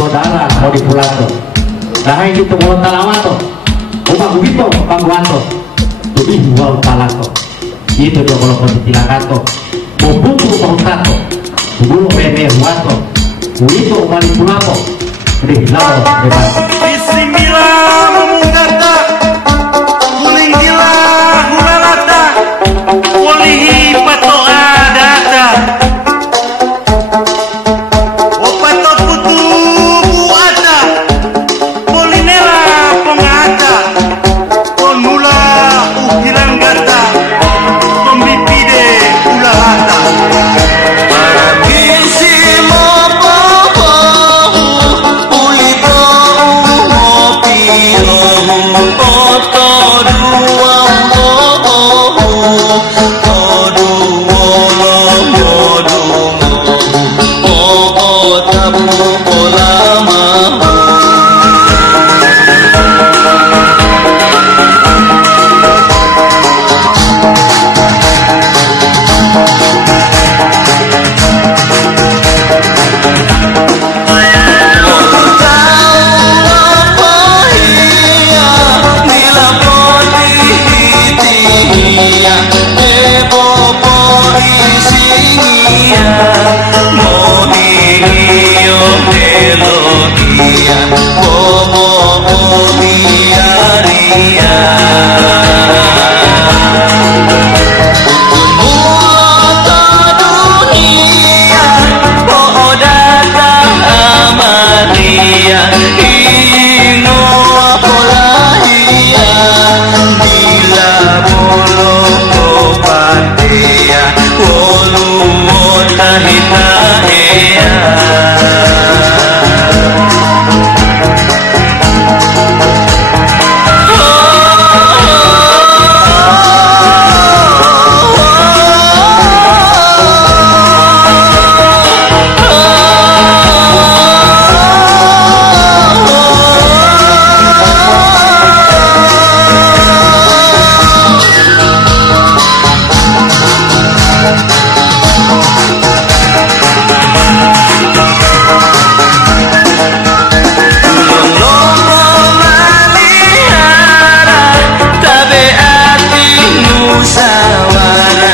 saudara mau dipulato nah gitu mau talamato umak begitu pangguanto lebih wau talato itu dia kalau ditilangato mau butuh mau tato bulu bebe huato itu manipulato rihlao debato Bismillah memungkata kuling gila hulalata walihi pato adata wapato putu buata polinela pengata konula ukiran gata pembipide ulahata Musyawarah